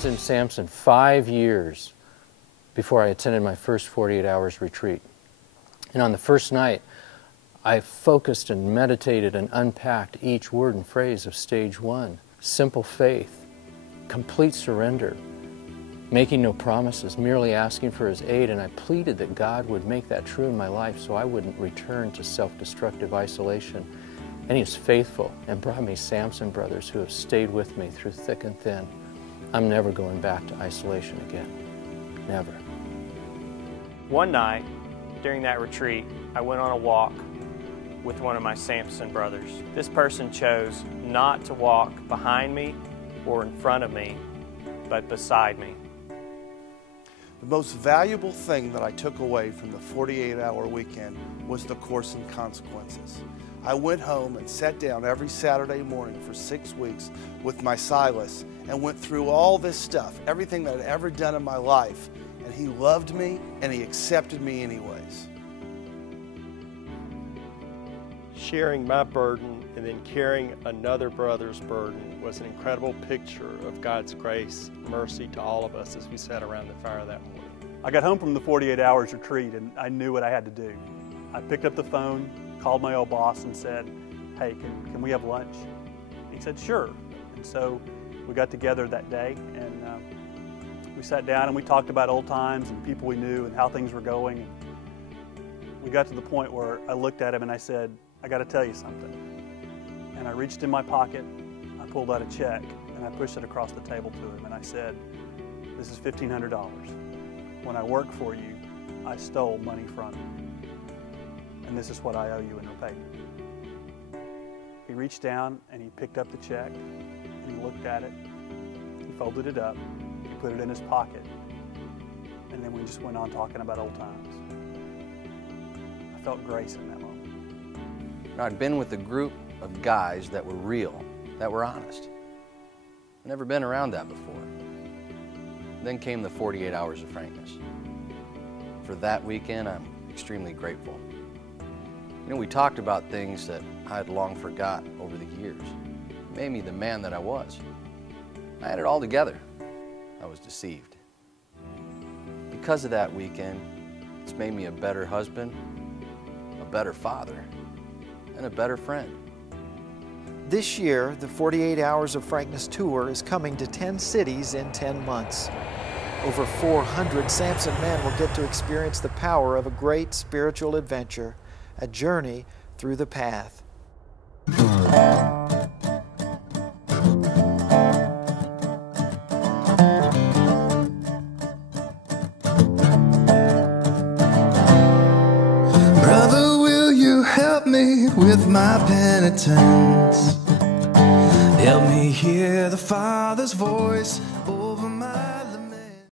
was in Samson 5 years before I attended my first 48 hours retreat. And on the first night, I focused and meditated and unpacked each word and phrase of stage 1. Simple faith, complete surrender, making no promises, merely asking for His aid. And I pleaded that God would make that true in my life so I wouldn't return to self-destructive isolation. And He is faithful and brought me Samson brothers who have stayed with me through thick and thin. I'm never going back to isolation again. Never. One night during that retreat, I went on a walk with one of my Samson brothers. This person chose not to walk behind me or in front of me, but beside me. The most valuable thing that I took away from the 48-hour weekend was the Course in Consequences. I went home and sat down every Saturday morning for 6 weeks with my Silas and went through all this stuff, everything that I'd ever done in my life, and he loved me and he accepted me anyways. Sharing my burden and then carrying another brother's burden was an incredible picture of God's grace and mercy to all of us as we sat around the fire that morning. I got home from the 48 hours retreat and I knew what I had to do. I picked up the phone, called my old boss and said, hey, can we have lunch? He said, sure. And so we got together that day and we sat down and we talked about old times and people we knew and how things were going. We got to the point where I looked at him and I said, I got to tell you something. And I reached in my pocket, I pulled out a check, and I pushed it across the table to him, and I said, this is $1,500. When I worked for you, I stole money from you, and this is what I owe you in repayment. He reached down, and he picked up the check, and he looked at it, he folded it up, he put it in his pocket, and then we just went on talking about old times. I felt grace in that moment. I'd been with a group of guys that were real, that were honest. I'd never been around that before. Then came the 48 hours of frankness. For that weekend, I'm extremely grateful. You know, we talked about things that I had long forgot over the years. It made me the man that I was. I had it all together. I was deceived. Because of that weekend, it's made me a better husband, a better father, and a better friend. This year, the 48 Hours of Frankness Tour is coming to 10 cities in 10 months. Over 400 Samson men will get to experience the power of a great spiritual adventure, a journey through the path. With my penitence, help me hear the Father's voice